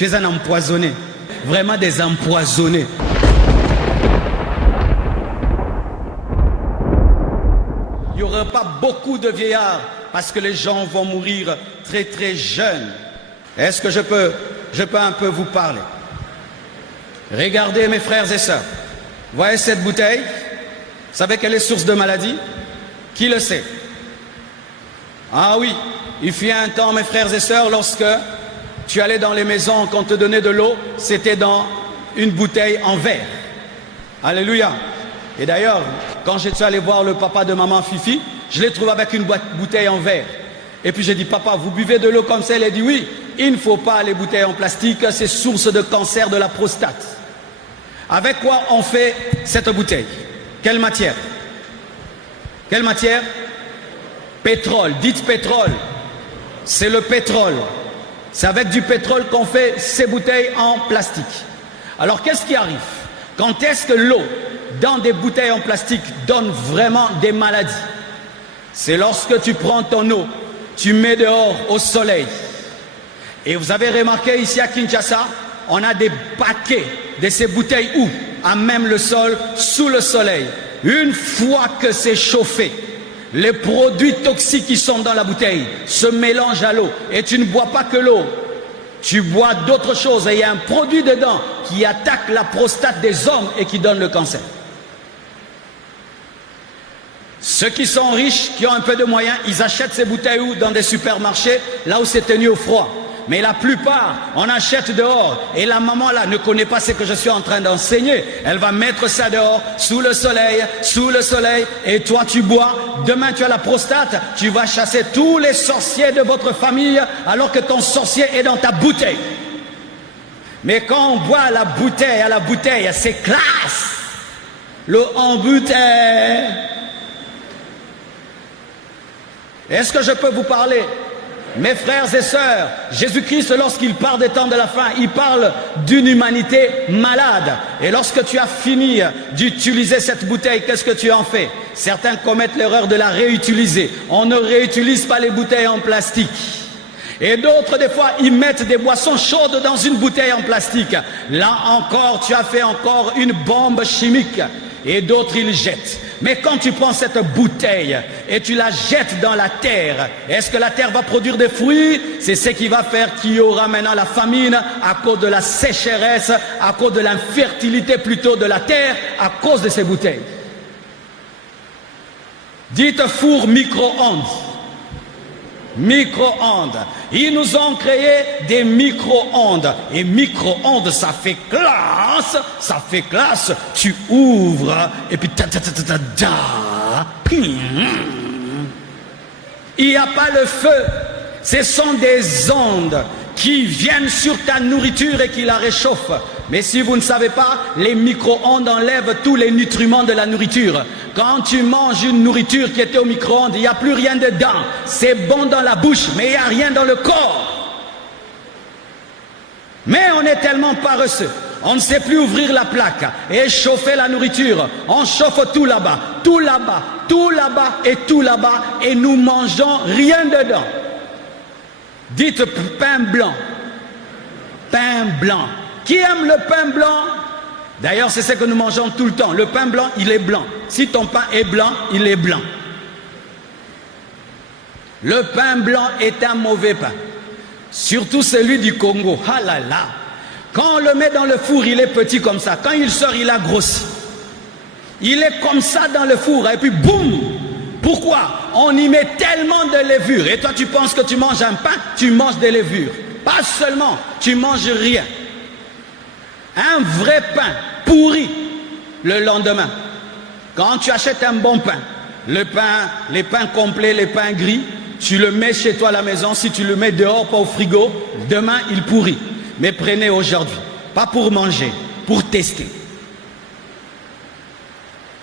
Tu es un empoisonné. Vraiment des empoisonnés. Il n'y aura pas beaucoup de vieillards parce que les gens vont mourir très très jeunes. Est-ce que je peux un peu vous parler? Regardez mes frères et sœurs. Voyez cette bouteille? Vous savez quelle est source de maladie? Qui le sait? Ah oui, il fut un temps, mes frères et sœurs, lorsque tu allais dans les maisons, qu'on te donnait de l'eau, c'était dans une bouteille en verre. Alléluia. Et d'ailleurs, quand je suis allé voir le papa de maman Fifi, je l'ai trouvé avec une bouteille en verre. Et puis j'ai dit, papa, vous buvez de l'eau comme ça? Il a dit, oui, il ne faut pas les bouteilles en plastique, c'est source de cancer de la prostate. Avec quoi on fait cette bouteille? Quelle matière? Quelle matière? Pétrole. Dites pétrole. C'est le pétrole. C'est avec du pétrole qu'on fait ces bouteilles en plastique. Alors qu'est-ce qui arrive? Quand est-ce que l'eau dans des bouteilles en plastique donne vraiment des maladies? C'est lorsque tu prends ton eau, tu mets dehors au soleil. Et vous avez remarqué ici à Kinshasa, on a des paquets de ces bouteilles où? À même le sol, sous le soleil. Une fois que c'est chauffé, les produits toxiques qui sont dans la bouteille se mélangent à l'eau. Et tu ne bois pas que l'eau, tu bois d'autres choses. Et il y a un produit dedans qui attaque la prostate des hommes et qui donne le cancer. Ceux qui sont riches, qui ont un peu de moyens, ils achètent ces bouteilles où? Dans des supermarchés, là où c'est tenu au froid. Mais la plupart, on achète dehors. Et la maman là ne connaît pas ce que je suis en train d'enseigner. Elle va mettre ça dehors, sous le soleil, et toi tu bois. Demain tu as la prostate, tu vas chasser tous les sorciers de votre famille alors que ton sorcier est dans ta bouteille. Mais quand on boit à la bouteille, c'est classe. L'eau en bouteille. Est-ce que je peux vous parler? Mes frères et sœurs, Jésus-Christ, lorsqu'il parle des temps de la fin, il parle d'une humanité malade. Et lorsque tu as fini d'utiliser cette bouteille, qu'est-ce que tu en fais? Certains commettent l'erreur de la réutiliser. On ne réutilise pas les bouteilles en plastique. Et d'autres, des fois, ils mettent des boissons chaudes dans une bouteille en plastique. Là encore, tu as fait encore une bombe chimique. Et d'autres, ils jettent. Mais quand tu prends cette bouteille et tu la jettes dans la terre, est-ce que la terre va produire des fruits? C'est ce qui va faire qu'il y aura maintenant la famine à cause de la sécheresse, à cause de l'infertilité plutôt de la terre, à cause de ces bouteilles. Dites four micro-ondes. Micro-ondes. Ils nous ont créé des micro-ondes. Et micro-ondes, ça fait classe. Ça fait classe. Tu ouvres et puis il n'y a pas le feu. Ce sont des ondes qui viennent sur ta nourriture et qui la réchauffent. Mais si vous ne savez pas, les micro-ondes enlèvent tous les nutriments de la nourriture. Quand tu manges une nourriture qui était au micro-ondes, il n'y a plus rien dedans. C'est bon dans la bouche, mais il n'y a rien dans le corps. Mais on est tellement paresseux. On ne sait plus ouvrir la plaque et chauffer la nourriture. On chauffe tout là-bas, tout là-bas, tout là-bas et tout là-bas. Et nous mangeons rien dedans. Dites pain blanc. Pain blanc. Qui aime le pain blanc? D'ailleurs, c'est ce que nous mangeons tout le temps. Le pain blanc, il est blanc. Si ton pain est blanc, il est blanc. Le pain blanc est un mauvais pain. Surtout celui du Congo. Ah là là. Quand on le met dans le four, il est petit comme ça. Quand il sort, il a grossi. Il est comme ça dans le four. Et puis, boum! Pourquoi? On y met tellement de levure. Et toi, tu penses que tu manges un pain, tu manges des levures. Pas seulement, tu manges rien. Un vrai pain pourri le lendemain. Quand tu achètes un bon pain, les pains complets, les pains gris, tu le mets chez toi à la maison. Si tu le mets dehors, pas au frigo, demain il pourrit. Mais prenez aujourd'hui, pas pour manger, pour tester.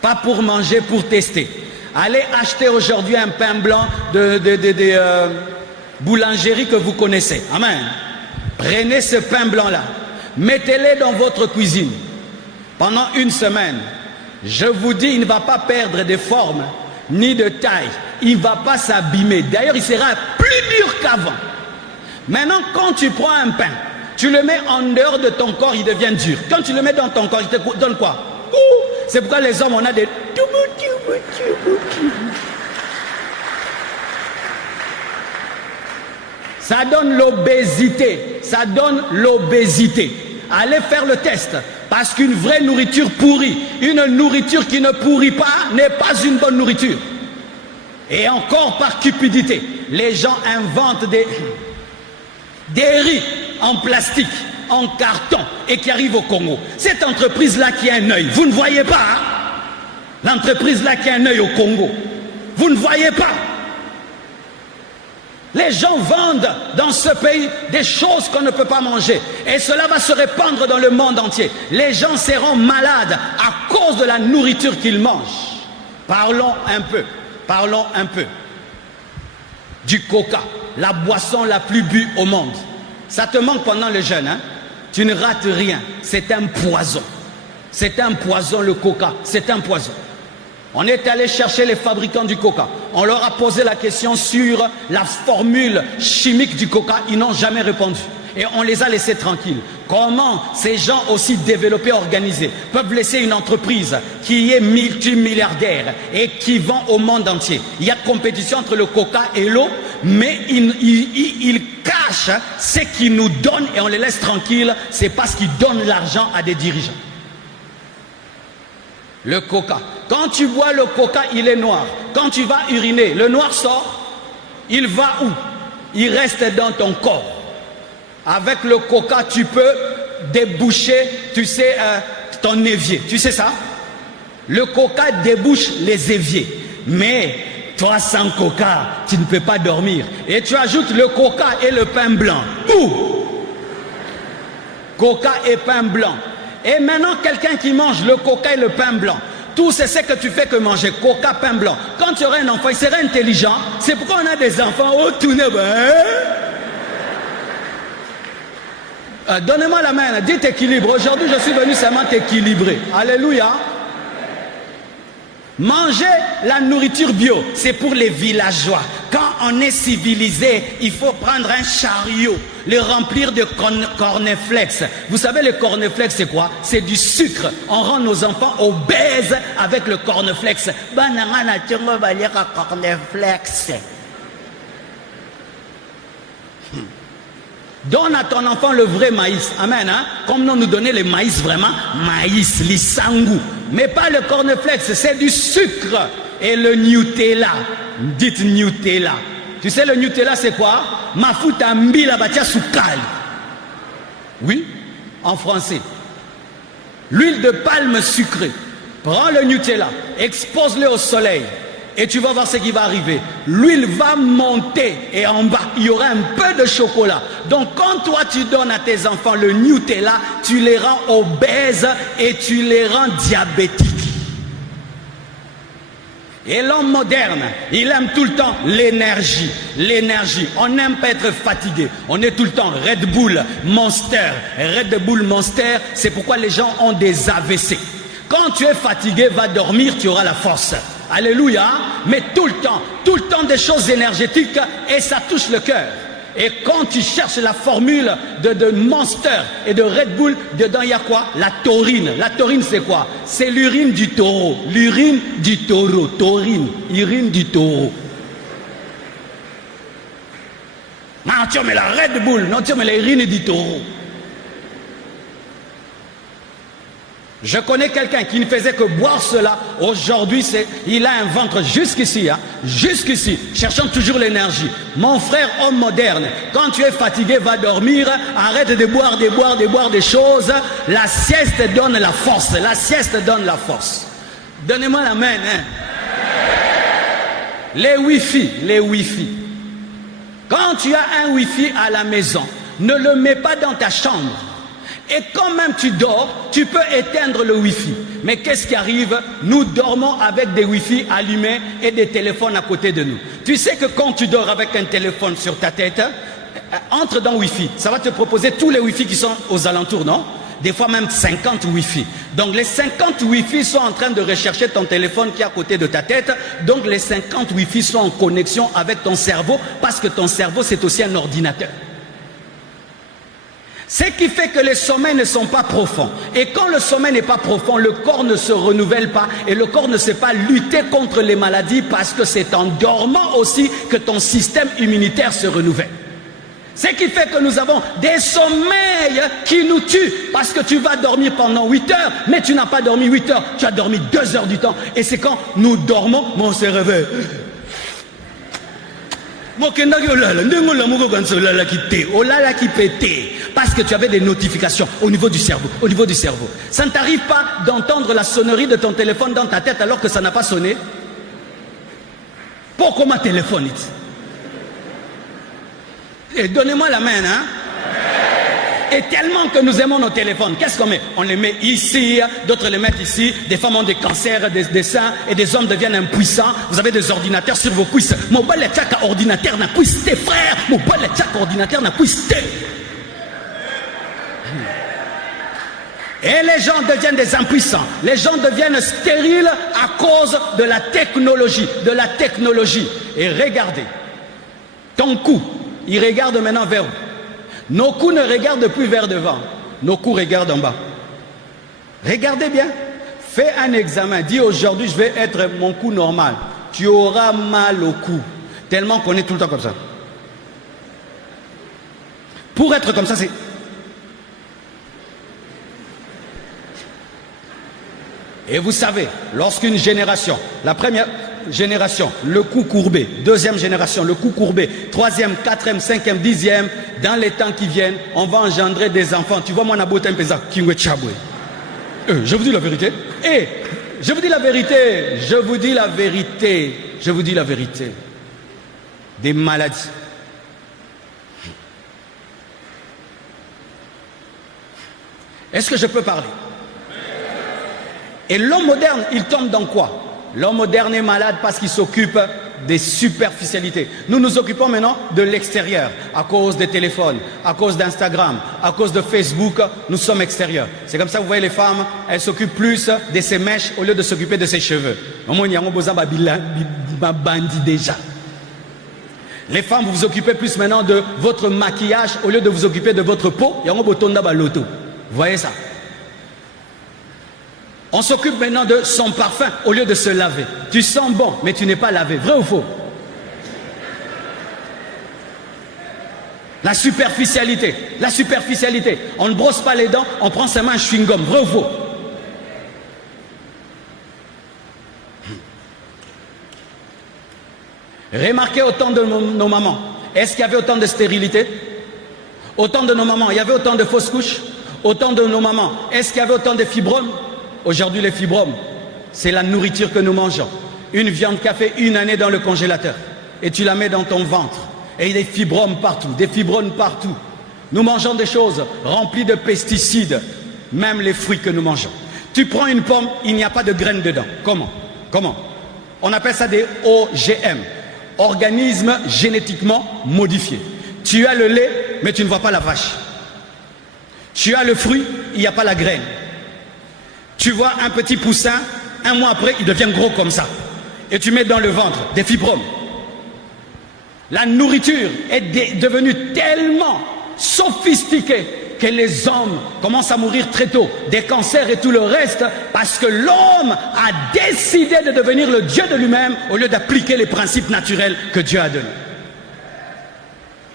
Pas pour manger, pour tester. Allez acheter aujourd'hui un pain blanc de boulangerie que vous connaissez. Amen. Prenez ce pain blanc-là. Mettez-le dans votre cuisine. Pendant une semaine, je vous dis, il ne va pas perdre de forme ni de taille. Il ne va pas s'abîmer. D'ailleurs, il sera plus dur qu'avant. Maintenant, quand tu prends un pain, Tu le mets en dehors de ton corps, il devient dur. Quand tu le mets dans ton corps, il te donne quoi? C'est pourquoi les hommes, on a des... Ça donne l'obésité. Ça donne l'obésité. Allez faire le test. Parce qu'une vraie nourriture pourrit, une nourriture qui ne pourrit pas n'est pas une bonne nourriture. Et encore par cupidité, les gens inventent des riz en plastique, en carton et qui arrivent au Congo. Cette entreprise-là qui a un œil, vous ne voyez pas, hein? L'entreprise-là qui a un œil au Congo, vous ne voyez pas. Les gens vendent dans ce pays des choses qu'on ne peut pas manger. Et cela va se répandre dans le monde entier. Les gens seront malades à cause de la nourriture qu'ils mangent. Parlons un peu du coca, la boisson la plus bue au monde. Ça te manque pendant le jeûne, hein? Tu ne rates rien. C'est un poison. C'est un poison, le coca. C'est un poison. On est allé chercher les fabricants du coca. On leur a posé la question sur la formule chimique du coca. Ils n'ont jamais répondu. Et on les a laissés tranquilles. Comment ces gens aussi développés, organisés, peuvent laisser une entreprise qui est multimilliardaire et qui vend au monde entier? Il y a compétition entre le coca et l'eau, mais ils cachent ce qu'ils nous donnent et on les laisse tranquilles. C'est parce qu'ils donnent l'argent à des dirigeants. Le coca. Quand tu bois le coca, il est noir. Quand tu vas uriner, le noir sort. Il va où? Il reste dans ton corps. Avec le coca, tu peux déboucher, tu sais, ton évier. Tu sais ça? Le coca débouche les éviers. Mais toi, sans coca, tu ne peux pas dormir. Et tu ajoutes le coca et le pain blanc. Où? Coca et pain blanc. Et maintenant, quelqu'un qui mange le coca et le pain blanc, tout c'est ce que tu fais que manger, coca, pain blanc. Quand tu auras un enfant, il sera intelligent. C'est pourquoi on a des enfants, oh, tout n'est pas. Donnez-moi la main, dites équilibre. Aujourd'hui, je suis venu seulement t'équilibrer. Alléluia. Manger la nourriture bio, c'est pour les villageois. Quand on est civilisé, il faut prendre un chariot, le remplir de cornflakes. Vous savez, le cornflakes, c'est quoi? C'est du sucre. On rend nos enfants obèses avec le cornflakes. Donne à ton enfant le vrai maïs. Amen. Hein? Comme nous donnons le maïs vraiment, maïs, l'isangou. Mais pas le cornflakes, c'est du sucre. Et le Nutella. Dites Nutella. Tu sais le Nutella c'est quoi? Mafuta mbila batia sukali. Oui, en français. L'huile de palme sucrée. Prends le Nutella, expose-le au soleil. Et tu vas voir ce qui va arriver. L'huile va monter et en bas, il y aura un peu de chocolat. Donc quand toi tu donnes à tes enfants le Nutella, tu les rends obèses et tu les rends diabétiques. Et l'homme moderne, il aime tout le temps l'énergie. L'énergie. On n'aime pas être fatigué. On est tout le temps Red Bull, Monster. Red Bull, Monster, c'est pourquoi les gens ont des AVC. Quand tu es fatigué, va dormir, tu auras la force. Alléluia. Mais tout le temps des choses énergétiques et ça touche le cœur. Et quand tu cherches la formule de Monster et de Red Bull, dedans il y a quoi? La taurine. La taurine c'est quoi? C'est l'urine du taureau. L'urine du taureau. Taurine. Urine du taureau. Non, tu mets la Red Bull. Non, tu mets l'urine du taureau. Je connais quelqu'un qui ne faisait que boire cela. Aujourd'hui, il a un ventre jusqu'ici, hein, jusqu'ici, cherchant toujours l'énergie. Mon frère, homme moderne, quand tu es fatigué, va dormir, arrête de boire des choses. La sieste donne la force. La sieste donne la force. Donnez-moi la main. Hein. Les Wi-Fi. Quand tu as un Wi-Fi à la maison, ne le mets pas dans ta chambre. Et quand même tu dors, tu peux éteindre le Wi-Fi. Mais qu'est-ce qui arrive? Nous dormons avec des Wi-Fi allumés et des téléphones à côté de nous. Tu sais que quand tu dors avec un téléphone sur ta tête, entre dans Wi-Fi. Ça va te proposer tous les Wi-Fi qui sont aux alentours, non? Des fois même 50 Wi-Fi. Donc les 50 Wi-Fi sont en train de rechercher ton téléphone qui est à côté de ta tête. Donc les 50 Wi-Fi sont en connexion avec ton cerveau parce que ton cerveau c'est aussi un ordinateur. Ce qui fait que les sommeils ne sont pas profonds. Et quand le sommeil n'est pas profond, le corps ne se renouvelle pas et le corps ne sait pas lutter contre les maladies parce que c'est en dormant aussi que ton système immunitaire se renouvelle. Ce qui fait que nous avons des sommeils qui nous tuent parce que tu vas dormir pendant 8 heures, mais tu n'as pas dormi 8 heures, tu as dormi 2 heures du temps. Et c'est quand nous dormons, on se réveille. Parce que tu avais des notifications au niveau du cerveau, Ça ne t'arrive pas d'entendre la sonnerie de ton téléphone dans ta tête alors que ça n'a pas sonné? Pourquoi ma téléphone? Et donnez-moi la main, hein? Et tellement que nous aimons nos téléphones, qu'est-ce qu'on met? On les met ici, d'autres les mettent ici. Des femmes ont des cancers, des seins, et des hommes deviennent impuissants. Vous avez des ordinateurs sur vos cuisses. Mon bal est chaque ordinateur n'a cuisse, frère. Mon bal est chaque ordinateur n'a cuisse. Et les gens deviennent des impuissants. Les gens deviennent stériles à cause de la technologie. Et regardez, ton cou, il regarde maintenant vers où? Nos coups ne regardent plus vers devant. Nos coups regardent en bas. Regardez bien. Fais un examen. Dis aujourd'hui, je vais être mon cou normal. Tu auras mal au cou. Tellement qu'on est tout le temps comme ça. Pour être comme ça, c'est... Et vous savez, lorsqu'une génération, la première génération, le cou courbé, deuxième génération, le cou courbé, troisième, quatrième, cinquième, dixième, dans les temps qui viennent, on va engendrer des enfants. Tu vois, moi, Nabotin Pesa, Kingwe Chabwe. Je vous dis la vérité. Je vous dis la vérité. Des maladies. Est-ce que je peux parler? Et l'homme moderne, il tombe dans quoi? L'homme moderne est malade parce qu'il s'occupe des superficialités. Nous nous occupons maintenant de l'extérieur. À cause des téléphones, à cause d'Instagram, à cause de Facebook, nous sommes extérieurs. C'est comme ça que vous voyez les femmes, elles s'occupent plus de ses mèches au lieu de s'occuper de ses cheveux. Déjà. Les femmes, vous vous occupez plus maintenant de votre maquillage au lieu de vous occuper de votre peau. Vous voyez ça? On s'occupe maintenant de son parfum au lieu de se laver. Tu sens bon, mais tu n'es pas lavé. Vrai ou faux? La superficialité. On ne brosse pas les dents, on prend sa main un chewing-gum. Vrai ou faux? Remarquez autant de nos mamans. Est-ce qu'il y avait autant de stérilité? Autant de nos mamans, il y avait autant de fausses couches? Autant de nos mamans, est-ce qu'il y avait autant de fibromes? Aujourd'hui, les fibromes, c'est la nourriture que nous mangeons. Une viande qui a fait une année dans le congélateur et tu la mets dans ton ventre. Et il y a des fibromes partout, Nous mangeons des choses remplies de pesticides, même les fruits que nous mangeons. Tu prends une pomme, il n'y a pas de graines dedans. Comment? On appelle ça des OGM, organismes génétiquement modifiés. Tu as le lait, mais tu ne vois pas la vache. Tu as le fruit, il n'y a pas la graine. Tu vois un petit poussin, un mois après, il devient gros comme ça. Et tu mets dans le ventre des fibromes. La nourriture est devenue tellement sophistiquée que les hommes commencent à mourir très tôt, des cancers et tout le reste, parce que l'homme a décidé de devenir le Dieu de lui-même au lieu d'appliquer les principes naturels que Dieu a donnés.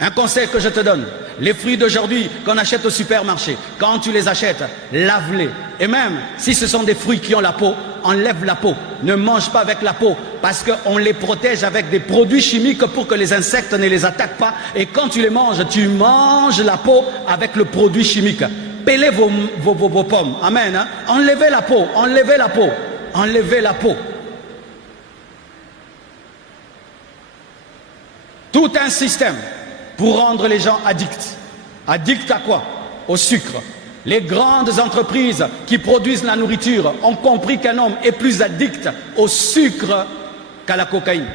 Un conseil que je te donne, les fruits d'aujourd'hui qu'on achète au supermarché, quand tu les achètes, lave-les. Et même si ce sont des fruits qui ont la peau, enlève la peau. Ne mange pas avec la peau parce qu'on les protège avec des produits chimiques pour que les insectes ne les attaquent pas. Et quand tu les manges, tu manges la peau avec le produit chimique. Pelez vos pommes. Amen. Hein? Enlevez la peau. Tout un système pour rendre les gens addicts. Addicts à quoi? Au sucre. Les grandes entreprises qui produisent la nourriture ont compris qu'un homme est plus addict au sucre qu'à la cocaïne.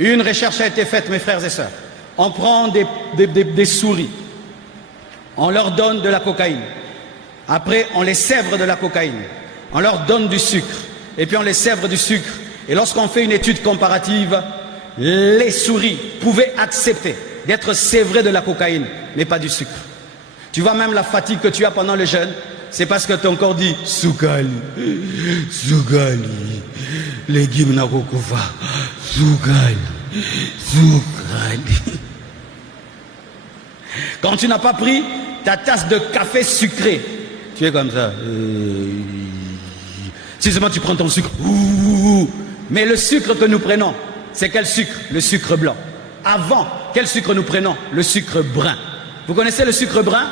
Une recherche a été faite, mes frères et sœurs. On prend des souris, on leur donne de la cocaïne. Après, on les sèvre de la cocaïne. On leur donne du sucre. Et puis on les sèvre du sucre. Et lorsqu'on fait une étude comparative, les souris pouvaient accepter d'être sévrées de la cocaïne, mais pas du sucre. Tu vois même la fatigue que tu as pendant le jeûne, c'est parce que ton corps dit Sugali, Sugali, légumes nakokufa, Sugali, Sugali. Quand tu n'as pas pris ta tasse de café sucré, tu es comme ça. Si seulement tu prends ton sucre. Mais le sucre que nous prenons, c'est quel sucre? Le sucre blanc. Avant, quel sucre nous prenons? Le sucre brun. Vous connaissez le sucre brun?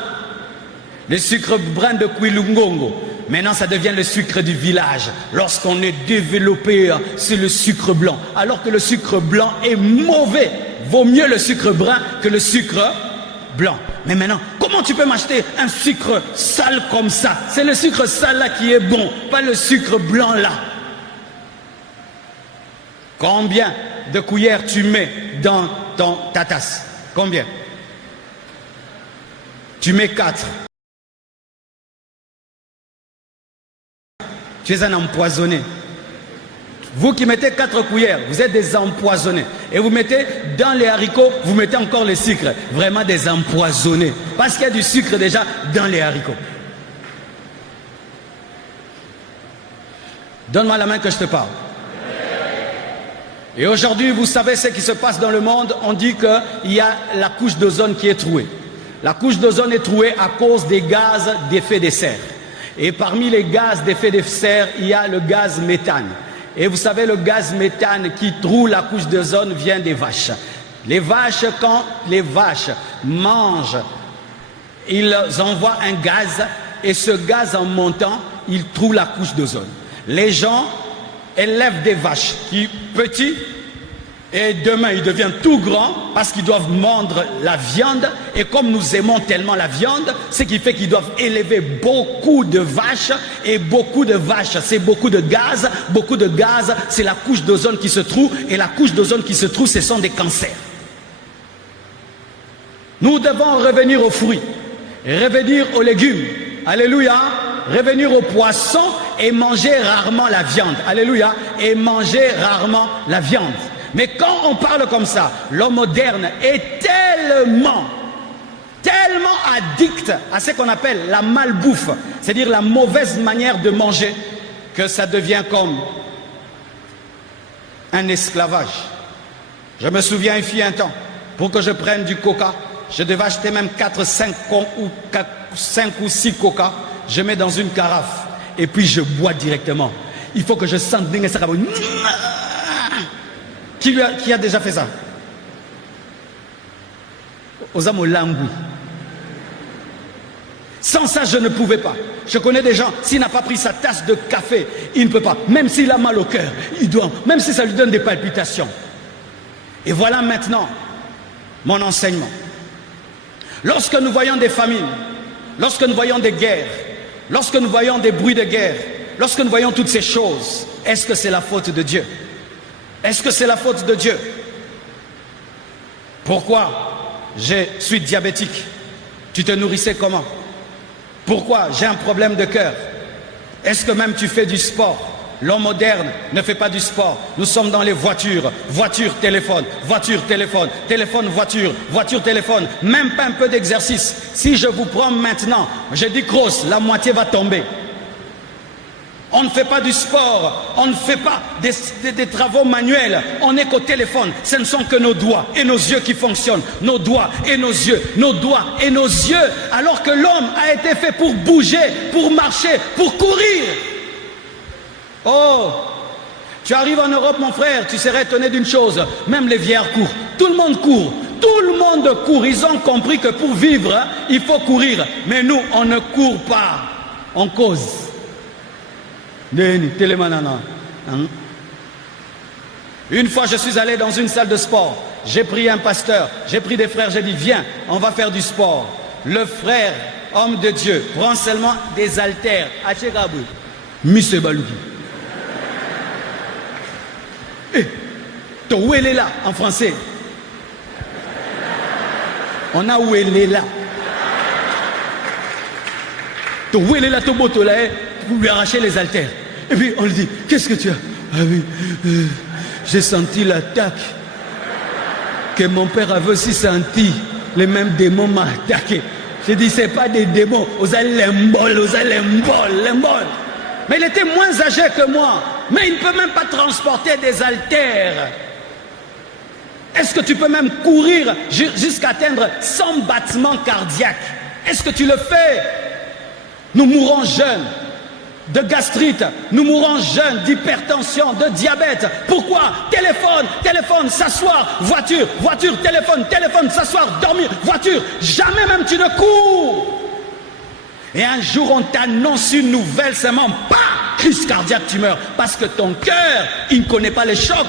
Le sucre brun de Kwilungongo. Maintenant, ça devient le sucre du village. Lorsqu'on est développé, c'est le sucre blanc. Alors que le sucre blanc est mauvais. Vaut mieux le sucre brun que le sucre blanc. Mais maintenant, comment tu peux m'acheter un sucre sale comme ça? C'est le sucre sale là qui est bon, pas le sucre blanc là. Combien de cuillères tu mets dans ta tasse? Combien? Tu mets 4. Tu es un empoisonné. Vous qui mettez 4 cuillères, vous êtes des empoisonnés. Et vous mettez dans les haricots, vous mettez encore le sucre. Vraiment des empoisonnés. Parce qu'il y a du sucre déjà dans les haricots. Donne-moi la main que je te parle. Et aujourd'hui, vous savez ce qui se passe dans le monde. On dit qu'il y a la couche d'ozone qui est trouée. La couche d'ozone est trouée à cause des gaz d'effet de serre. Et parmi les gaz d'effet de serre, il y a le gaz méthane. Et vous savez, le gaz méthane qui troue la couche d'ozone vient des vaches. Les vaches, quand les vaches mangent, ils envoient un gaz et ce gaz en montant, il troue la couche d'ozone. Les gens élèvent des vaches qui, petits, et demain ils deviennent tout grands parce qu'ils doivent mordre la viande. Et comme nous aimons tellement la viande, ce qui fait qu'ils doivent élever beaucoup de vaches. Et beaucoup de vaches, c'est beaucoup de gaz. Beaucoup de gaz, c'est la couche d'ozone qui se trouve. Et la couche d'ozone qui se trouve, ce sont des cancers. Nous devons revenir aux fruits, revenir aux légumes. Alléluia. Revenir aux poissons et manger rarement la viande. Alléluia. Et manger rarement la viande. Mais quand on parle comme ça, l'homme moderne est tellement addict à ce qu'on appelle la malbouffe, c'est-à-dire la mauvaise manière de manger, que ça devient comme un esclavage. Je me souviens, il fut un temps, pour que je prenne du coca, je devais acheter même 5 ou 6 coca, je mets dans une carafe, et puis je bois directement. Il faut que je sente bien ça. Qui a déjà fait ça? Osamo Langui. Sans ça, je ne pouvais pas. Je connais des gens, s'il n'a pas pris sa tasse de café, il ne peut pas. Même s'il a mal au cœur, il doit. Même si ça lui donne des palpitations. Et voilà maintenant mon enseignement. Lorsque nous voyons des famines, lorsque nous voyons des guerres, lorsque nous voyons des bruits de guerre, lorsque nous voyons toutes ces choses, est-ce que c'est la faute de Dieu? Est-ce que c'est la faute de Dieu? Pourquoi je suis diabétique? Tu te nourrissais comment? Pourquoi j'ai un problème de cœur? Est-ce que même tu fais du sport? L'homme moderne ne fait pas du sport. Nous sommes dans les voitures. Voiture, téléphone, voiture, téléphone, téléphone, voiture, voiture, téléphone. Même pas un peu d'exercice. Si je vous prends maintenant, je dis grosse, la moitié va tomber. On ne fait pas du sport, on ne fait pas des travaux manuels, on n'est qu'au téléphone. Ce ne sont que nos doigts et nos yeux qui fonctionnent. Nos doigts et nos yeux, nos doigts et nos yeux. Alors que l'homme a été fait pour bouger, pour marcher, pour courir. Oh, tu arrives en Europe, mon frère, tu serais étonné d'une chose. Même les vieillards courent. Tout le monde court. Tout le monde court. Ils ont compris que pour vivre, il faut courir. Mais nous, on ne court pas. On cause. Une fois, je suis allé dans une salle de sport. J'ai pris un pasteur, j'ai pris des frères, j'ai dit viens, on va faire du sport. Le frère, homme de Dieu, prend seulement des haltères. Monsieur Balouki. Où elle est là en français? On a où elle est là. Où elle est là, ton moto là, pour lui arracher les haltères. Et puis on lui dit, qu'est-ce que tu as? Ah oui, j'ai senti l'attaque que mon père avait aussi senti. Les mêmes démons m'ont attaqué. J'ai dit, c'est pas des démons. Vous allez l'embol. Mais il était moins âgé que moi. Mais il ne peut même pas transporter des haltères. Est-ce que tu peux même courir jusqu'à atteindre 100 battements cardiaques? Est-ce que tu le fais? Nous mourons jeunes de gastrite, nous mourons jeunes d'hypertension, de diabète. Pourquoi? Téléphone, s'asseoir, voiture, téléphone, s'asseoir, dormir, voiture. Jamais même tu ne cours. Et un jour on t'annonce une nouvelle, seulement, crise cardiaque, tu meurs. Parce que ton cœur, il ne connaît pas les chocs.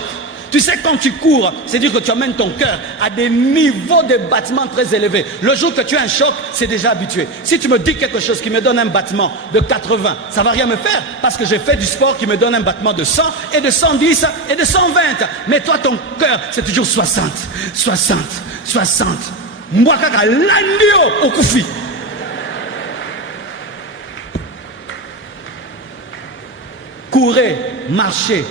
Tu sais, quand tu cours, c'est dire que tu amènes ton cœur à des niveaux de battement très élevés. Le jour que tu as un choc, c'est déjà habitué. Si tu me dis quelque chose qui me donne un battement de 80, ça ne va rien me faire parce que j'ai fait du sport qui me donne un battement de 100 et de 110 et de 120. Mais toi, ton cœur, c'est toujours 60. Moi, kaka landio au koufi. Courez, marchez.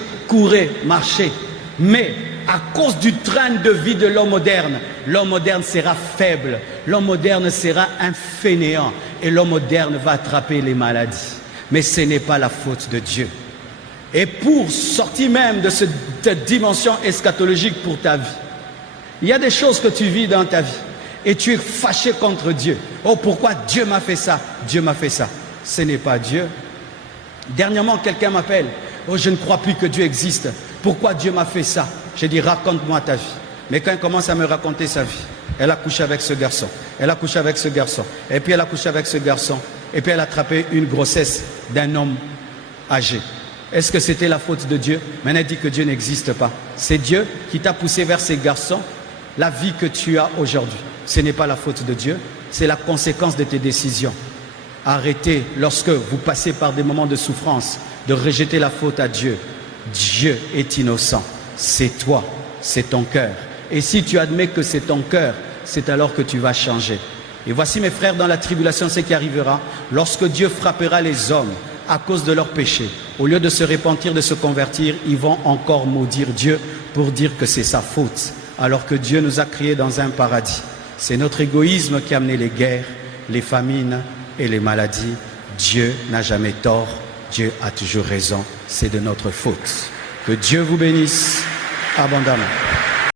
Mais à cause du train de vie de l'homme moderne sera faible, l'homme moderne sera un fainéant et l'homme moderne va attraper les maladies. Mais ce n'est pas la faute de Dieu. Et pour sortir même de cette dimension eschatologique pour ta vie, il y a des choses que tu vis dans ta vie et tu es fâché contre Dieu. Oh, pourquoi Dieu m'a fait ça? Dieu m'a fait ça. Ce n'est pas Dieu. Dernièrement, quelqu'un m'appelle. Oh, je ne crois plus que Dieu existe. Pourquoi Dieu m'a fait ça? J'ai dit, raconte-moi ta vie. Mais quand elle commence à me raconter sa vie, elle a couché avec ce garçon. Elle a couché avec ce garçon. Et puis elle a couché avec ce garçon. Et puis elle a attrapé une grossesse d'un homme âgé. Est-ce que c'était la faute de Dieu? Mais elle dit que Dieu n'existe pas. C'est Dieu qui t'a poussé vers ces garçons. La vie que tu as aujourd'hui, ce n'est pas la faute de Dieu. C'est la conséquence de tes décisions. Arrêtez, lorsque vous passez par des moments de souffrance, de rejeter la faute à Dieu. Dieu est innocent. C'est toi, c'est ton cœur. Et si tu admets que c'est ton cœur, c'est alors que tu vas changer. Et voici mes frères, dans la tribulation, ce qui arrivera. Lorsque Dieu frappera les hommes à cause de leurs péchés, au lieu de se repentir, de se convertir, ils vont encore maudire Dieu pour dire que c'est sa faute. Alors que Dieu nous a créés dans un paradis. C'est notre égoïsme qui a amené les guerres, les famines et les maladies. Dieu n'a jamais tort. Dieu a toujours raison, c'est de notre faute. Que Dieu vous bénisse abondamment.